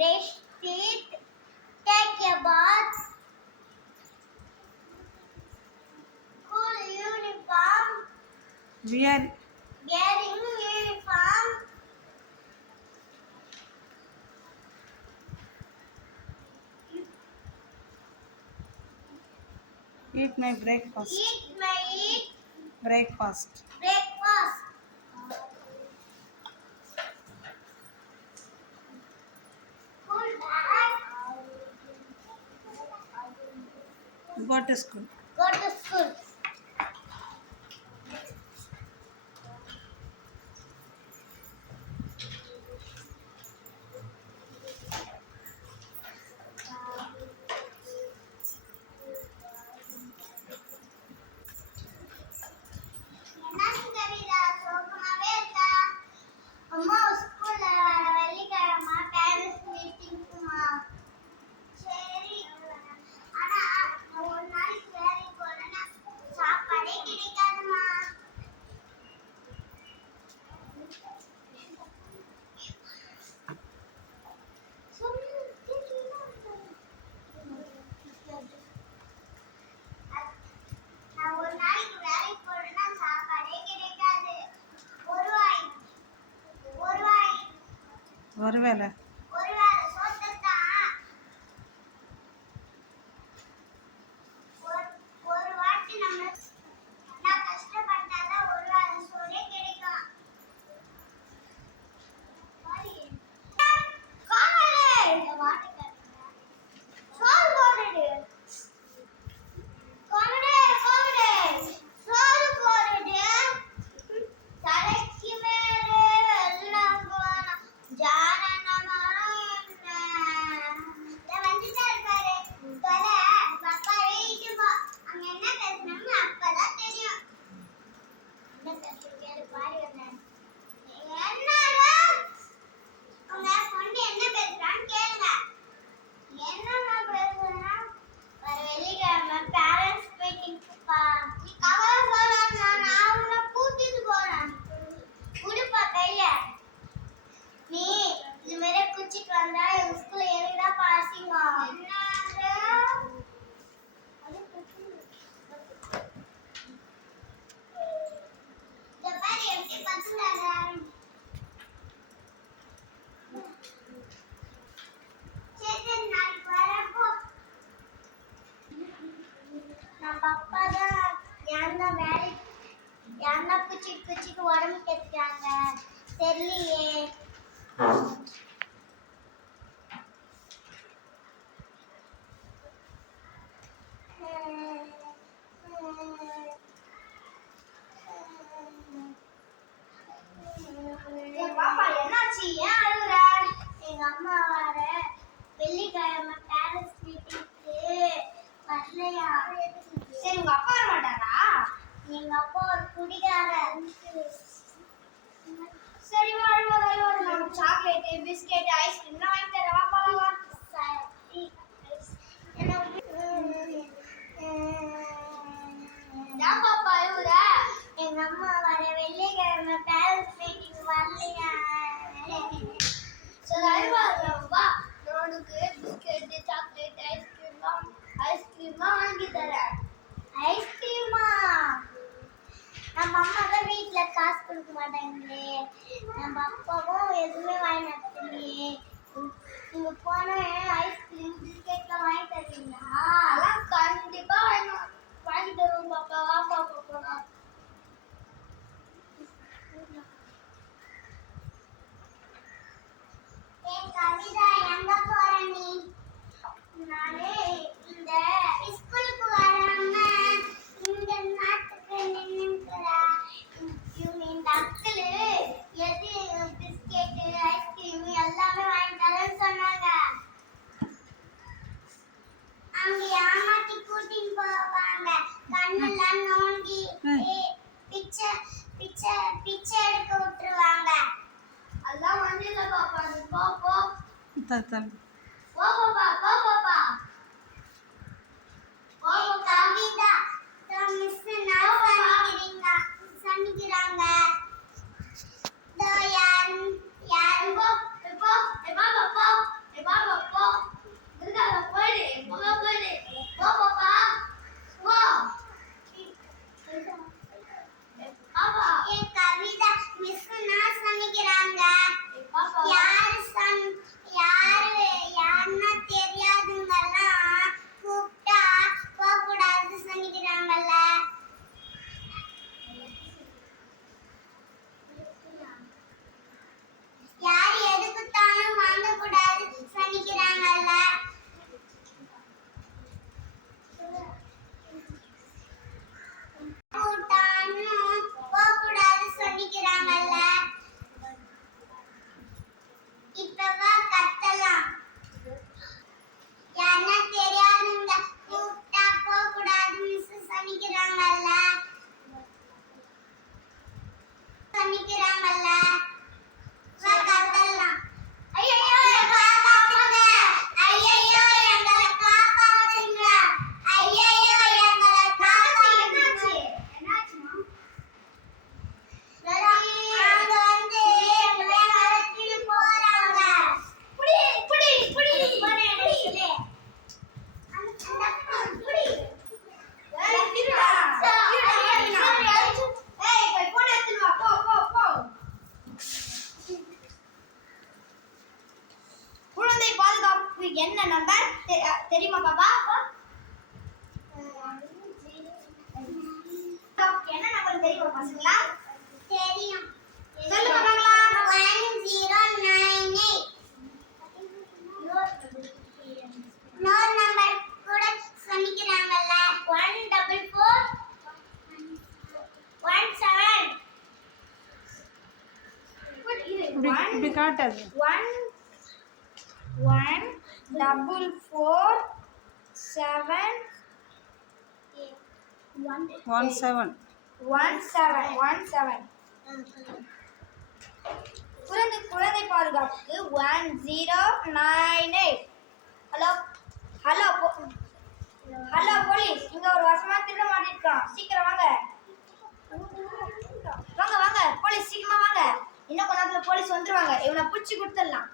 brush teeth, take a bath, school uniform, wearing uniform, eat my breakfast. eat Breakfast. breakfast, school bag, Go to school. go to school. என்ன கவிதா சோகமாவே இருக்கா? அம்மா ஸ்கூல்ல வர வெள்ளிக்கிழமை parents மீட்டிங்க்குமா. சரி, ஆனா நான் ஒரு நாளைக்கு வேலைக்கு போறேன்னா சாப்பாடே கிடைக்காதுமா. நான் ஒரு நாளைக்கு வேலைக்கு போறேன்னா சாப்பாடே கிடைக்காது. ஒரு வாய் ஒருவேளை ஒரு வேளை சோத்தத்தான் ஒரு வாட்டி நான் கஷ்டப்பட்டாதான் ஒரு வேளை சோறே கிடைக்கும். உங்க பொண்ணு என்ன பேசுறான்னு கேளுங்க. என்னம்மா பேசுறேன்னா வர வெள்ளிக்கிழமை பேரண்ட்ஸ் மீட்டிங்க்குப்பா. நீ கவலைப்படாத, நான் உன்னை கூட்டிட்டு போறேன். குடுப்பா கைய. நீ இது மாதிரி குச்சிட்டு வந்தா எங்க ஸ்கூல்ல எனக்கு தான் பாசிங்க. இந்த பாரு எப்படி பத்துறாங்க. சரி நாளைக்கு வரப்போ நம்ம அப்பா தான் யாருன்னா குச்சிட்டு உடம்பு கெடுத்துட்டாங்க தெரியலையே. பாப்பா என்னாச்சு, ஏன் அழுகுற? எங்க அம்மா வர வெள்ளிக்கிழமை பேரண்ட்ஸ் மீட்டிங்க்கு வரலையா? சரி, உங்க அப்பா வர மாட்டாரா? எங்க அப்பா ஒரு குடிகாரர். சரி, வாழ்வாதாரம் நம்ம சாக்லேட் பிஸ்கெட் ஐஸ்கிரீம்லாம் வாங்கி தரவா? போலாம். சரி, ஏன் பாப்பா அழுகுற? எங்க அம்மா வர வெள்ளிக்கிழமை பேரண்ட்ஸ் மீட்டிங் வரலையா? சரி, அழுவாதவா, உனக்கு பிஸ்கெட் சாக்லேட் ஐஸ்கிரீம்லாம் வாங்கி தரேன். ஐஸ்கிரீமா? நம்ம அம்மா தான் வீட்டுல காசு கொடுக்க மாட்டாங்களே, நம்ம அப்பாவும் எதுவுமே வாங்கி நடத்தலையே. நீங்க போன ஐஸ்கிரீம் பிஸ்கெட்லாம் வாங்கி தருவீங்களா? அதெல்லாம் கண்டிப்பா வாங்கி தருவோம் பாப்பா. வா பாப்பா போலாம். கவிதா, எங்க போற நீ? நானே இந்த ஸ்கூலுக்கு வராம இந்த நாட்டுக்கு நின்னுக்கிறா. இந்த அக்கிள் எது பிஸ்கெட் ஐஸ்கிரீம் எல்லாமே வாங்கி தரேன்னு சொன்னாங்க. அங்க ஏமாத்தி கூட்டின்னு போவாங்க. கண்ணெல்லாம் நோண்டி பிச்சை பிச்சை பிச்சை எடுக்க விட்டுருவாங்க. அதெல்லாம் வந்து இல்ல பாப்பா, நீ போ போ. போ பாப்பா, போ பாப்பா. கவிதா, மிஸ் சன்னிக்கிறாங்க. யார் யார் போ போ போ போ போ பசங்களா தெரியும் சொல்லுங்க பார்க்கலாம் 1098 நோர் நம்பர் கூட சொல்லிக்கிறாங்கல்ல 144 17 இப்படி காட்டாது 17 குழந்தை பாதுகாப்புக்கு 1098 ஹலோ ஹலோ ஹலோ போலீஸ் இங்க ஒரு வருஷமா திருட மாட்டிருக்கான் சீக்கிரம் வாங்க வாங்க வாங்க போலீஸ் சீக்கிரமா வாங்க இன்னும் கொஞ்ச நேரத்துல போலீஸ் வந்துருவாங்க இவனை பிடிச்சி கொடுத்துடலாம்